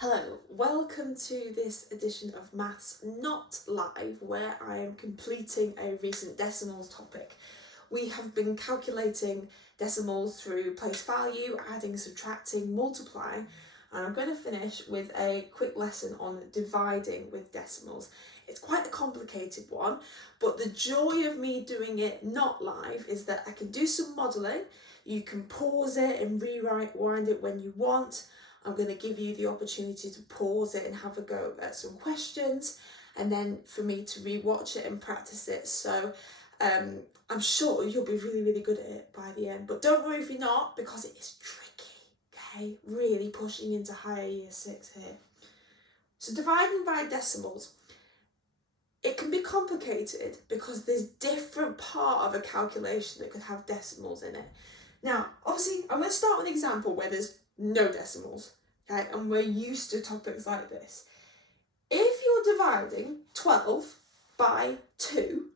Hello, welcome to this edition of Maths Not Live, where I am completing a recent decimals topic. We have been calculating decimals through place value, adding, subtracting, multiplying, and I'm going to finish with a quick lesson on dividing with decimals. It's quite a complicated one, but the joy of me doing it not live is that I can do some modelling. You can pause it and rewind it when you want. I'm going to give you the opportunity to pause it and have a go at some questions, and then for me to rewatch it and practice it. So I'm sure you'll be really good at it by the end, but don't worry if you're not, because it is tricky, okay? Really pushing into higher year 6 here. So dividing by decimals, it can be complicated because there's different part of a calculation that could have decimals in it. Now, obviously, I'm going to start with an example where there's no decimals, okay, and we're used to topics like this. If you're dividing 12 by 2,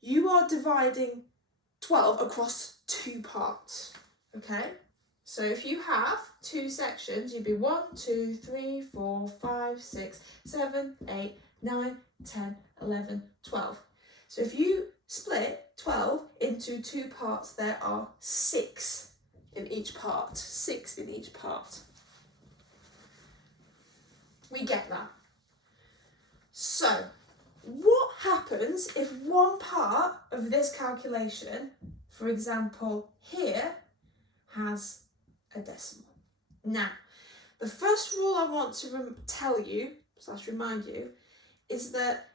you are dividing 12 across 2 parts, okay? So if you have 2 sections, you'd be 1, 2, 3, 4, 5, 6, 7, 8, 9, 10, 11, 12. So if you split 12 into 2 parts, there are 6 in each part. 6 in each part. We get that. So, what happens if one part of this calculation, for example here, has a decimal? Now, the first rule I want to tell you, / remind you, is that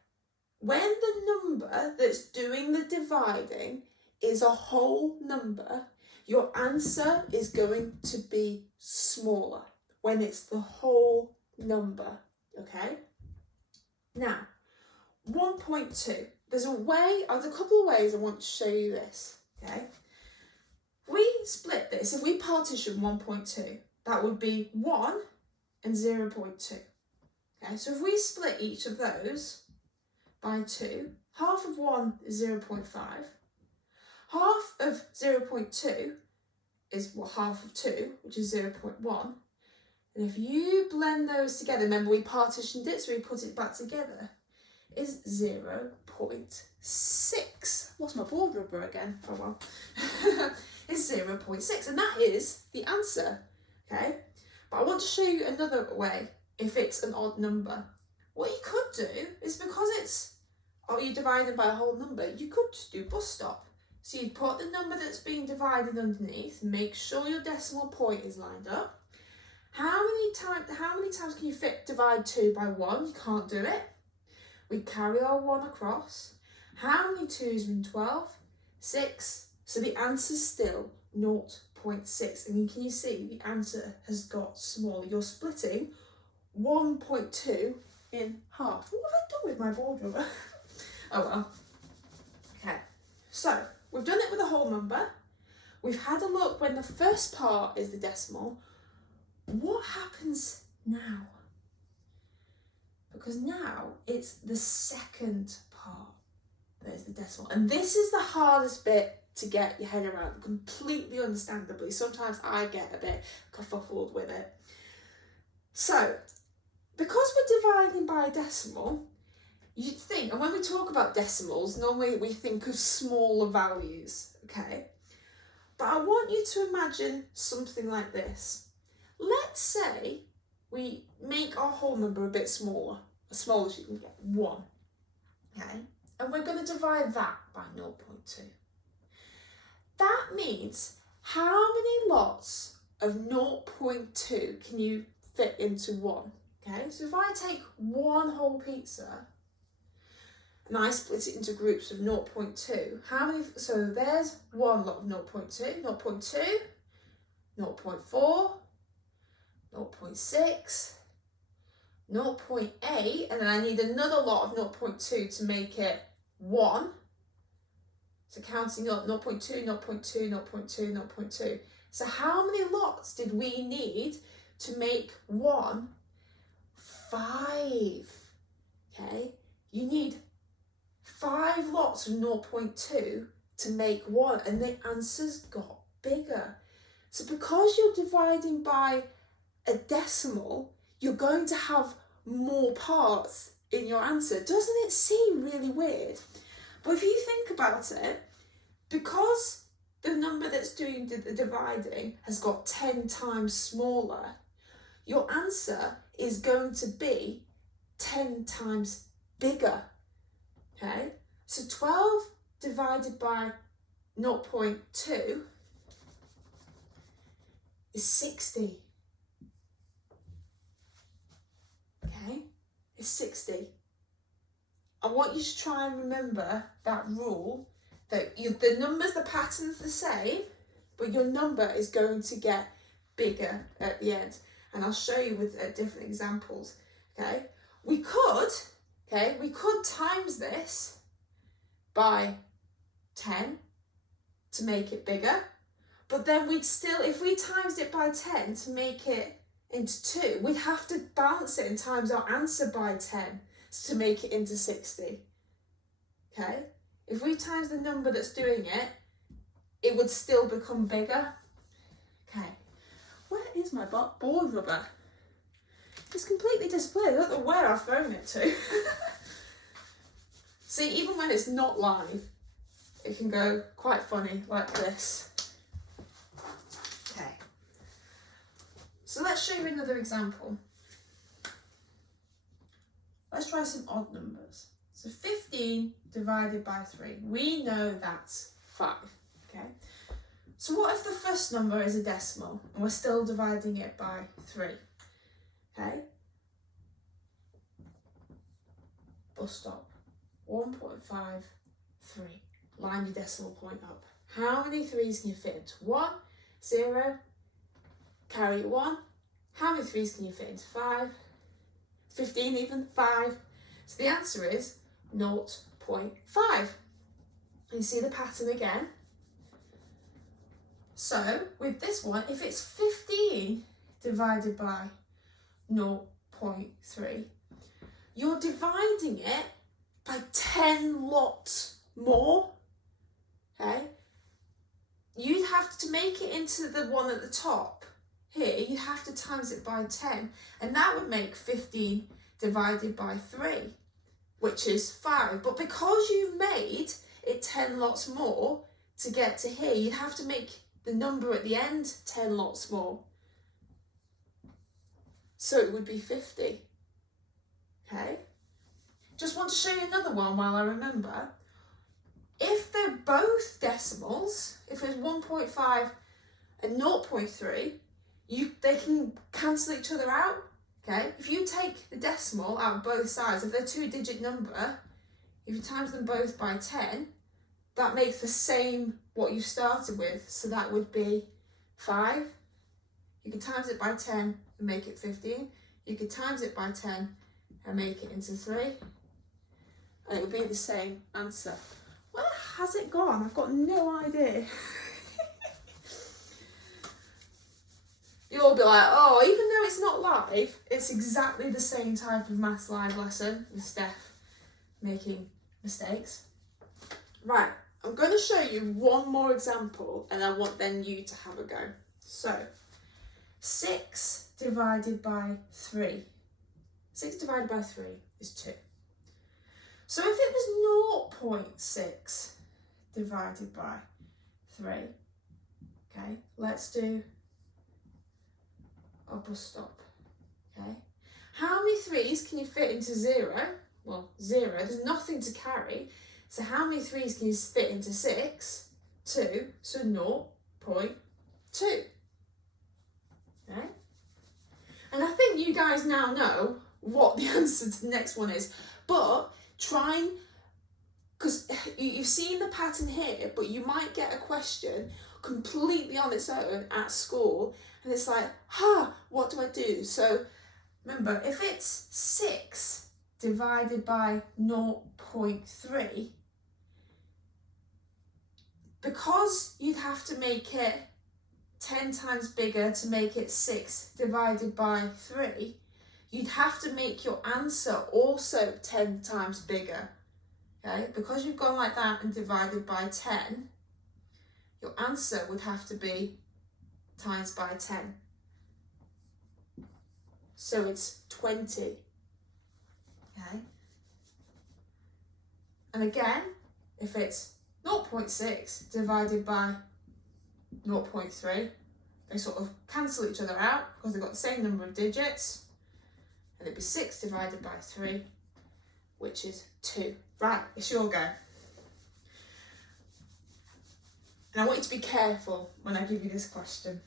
when the number that's doing the dividing is a whole number, your answer is going to be smaller when it's the whole number, okay? Now, 1.2. There's a couple of ways I want to show you this, okay? If we split this, if we partition 1.2, that would be 1 and 0.2. Okay, so if we split each of those by 2, half of 1 is 0.5. Half of 0.2 is half of 2, which is 0.1. And if you blend those together, remember we partitioned it, so we put it back together, is 0.6. Lost my board rubber again. Oh well. It's 0.6, and that is the answer, okay? But I want to show you another way if it's an odd number. What you could do is, because you're dividing by a whole number, you could just do bus stop. So you'd put the number that's being divided underneath, make sure your decimal point is lined up. How many times can you divide 2 by 1? You can't do it. We carry our 1 across. How many 2s are in 12? 6. So the answer's still 0.6. And can you see the answer has got smaller? You're splitting 1.2 in half. What have I done with my board rubber? Oh well. Okay, so we've done it with a whole number. We've had a look when the first part is the decimal. What happens now? Because now it's the second part that is the decimal. And this is the hardest bit to get your head around, completely understandably. Sometimes I get a bit kerfuffled with it. So, because we're dividing by a decimal, you'd think, and when we talk about decimals, normally we think of smaller values, okay? But I want you to imagine something like this. Let's say we make our whole number a bit smaller, as small as you can get, 1, okay? And we're going to divide that by 0.2. That means how many lots of 0.2 can you fit into 1? Okay, so if I take one whole pizza and I split it into groups of 0.2, so there's one lot of 0.2, 0.2, 0.4, 0.6, 0.8, and then I need another lot of 0.2 to make it 1. So counting up 0.2, 0.2, 0.2, 0.2. So how many lots did we need to make 1? 5. Okay, you need 5 lots of 0.2 to make 1, and the answer's got bigger. So because you're dividing by a decimal, you're going to have more parts in your answer. Doesn't it seem really weird? But if you think about it, because the number that's doing the dividing has got 10 times smaller, your answer is going to be 10 times bigger. Okay, so 12 divided by 0.2 is 60. Okay, it's 60. I want you to try and remember that rule, that the numbers, the pattern's the same, but your number is going to get bigger at the end. And I'll show you with different examples. Okay, we could times this by 10 to make it bigger, but then we'd still, if we times it by 10 to make it into 2, we'd have to balance it and times our answer by 10 to make it into 60. Okay, if we times the number that's doing it, it would still become bigger. Okay, where is my board rubber? It's completely disappeared. I don't know where I've thrown it to. See, even when it's not live, it can go quite funny like this. Okay, so let's show you another example. Let's try some odd numbers. So 15 divided by 3. We know that's 5. Okay. So what if the first number is a decimal and we're still dividing it by 3? Okay. Bus stop. 1.5, 3. Line your decimal point up. How many 3's can you fit into 1? 0. Carry 1. How many 3's can you fit into 5? 15 even, 5. So the answer is 0.5. You see the pattern again? So with this one, if it's 15 divided by 0.3, you're dividing it by 10 lots more. Okay? You'd have to make it into the one at the top. Here, you have to times it by 10, and that would make 15 divided by 3, which is 5. But because you've made it 10 lots more to get to here, you'd have to make the number at the end 10 lots more. So it would be 50. Okay? Just want to show you another one while I remember. If they're both decimals, if it's 1.5 and 0.3, they can cancel each other out. Okay, if you take the decimal out of both sides, if they're 2-digit number, if you times them both by 10, that makes the same what you started with. So that would be 5. You can times it by 10 and make it 15. You could times it by 10 and make it into 3. And it would be the same answer. Where has it gone? I've got no idea. You'll all be like, oh, even though it's not live, it's exactly the same type of maths live lesson with Steph making mistakes. Right, I'm going to show you one more example and I want then you to have a go. So, 6 divided by 3. 6 divided by 3 is 2. So if it was 0.6 divided by 3, okay, let's do a bus stop, okay. How many 3's can you fit into 0? Well, 0, there's nothing to carry. So how many 3's can you fit into 6? 2, so 0.2, okay. And I think you guys now know what the answer to the next one is, but try and, because you've seen the pattern here, but you might get a question completely on its own at school, and it's like, what do I do? So remember, if it's 6 divided by 0.3, because you'd have to make it 10 times bigger to make it 6 divided by 3, you'd have to make your answer also 10 times bigger. Okay, because you've gone like that and divided by 10, your answer would have to be times by 10. so it's 20. Okay. And again, if it's 0.6 divided by 0.3, they sort of cancel each other out because they've got the same number of digits. And it'd be 6 divided by 3, which is 2. Right, it's your go. And I want you to be careful when I give you this question.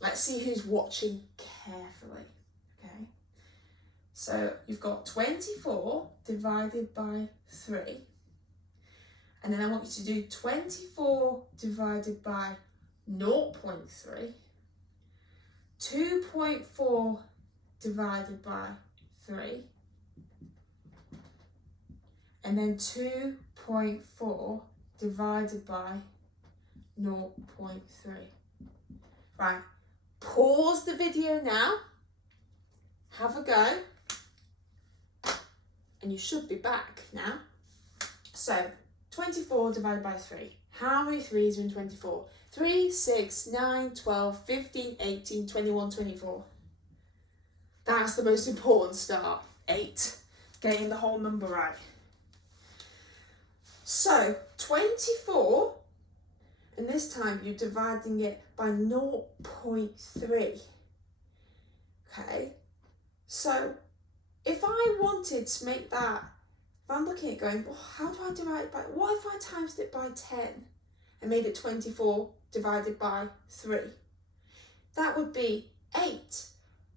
Let's see who's watching carefully. Okay. So you've got 24 divided by 3. And then I want you to do 24 divided by 0.3. 2.4 divided by 3. And then 2.4 divided by 0.3. Right, pause the video now, have a go, and you should be back now. So 24 divided by 3. How many 3s are in 24? 3, 6, 9, 12, 15, 18, 21, 24. That's the most important start. 8. Getting the whole number right. So 24, and this time you're dividing it by 0.3. Okay, so if I wanted to make that, if I'm looking at going, well, how do I divide it by, what if I times it by 10 and made it 24 divided by 3? That would be 8.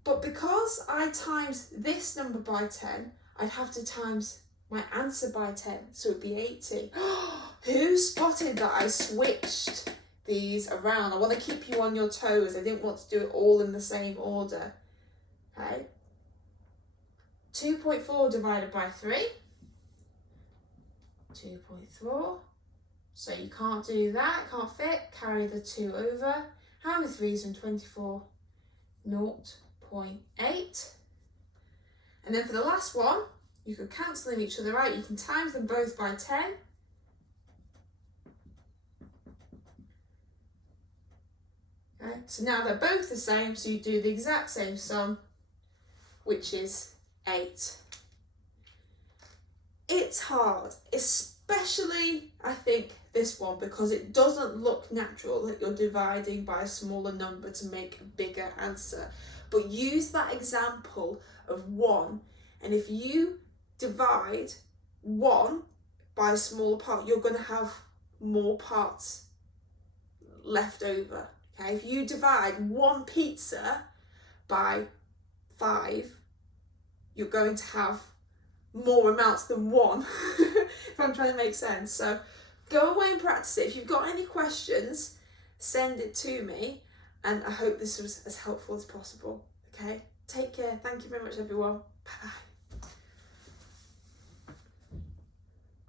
But because I times this number by 10, I'd have to times my answer by 10, so it'd be 80. Who spotted that I switched these around? I want to keep you on your toes. I didn't want to do it all in the same order. Okay. 2.4 divided by 3. 2.4. So you can't do that, can't fit. Carry the 2 over. How many 3s in 24? 0.8. And then for the last one, you could cancel them each other out. You can times them both by 10. Okay, so now they're both the same, so you do the exact same sum, which is 8. It's hard, especially, I think, this one, because it doesn't look natural that you're dividing by a smaller number to make a bigger answer. But use that example of 1, and if you divide 1 by a smaller part, you're going to have more parts left over. Okay, if you divide 1 pizza by 5, you're going to have more amounts than 1, if I'm trying to make sense. So go away and practice it. If you've got any questions, send it to me, and I hope this was as helpful as possible. Okay, take care. Thank you very much, everyone. Bye bye.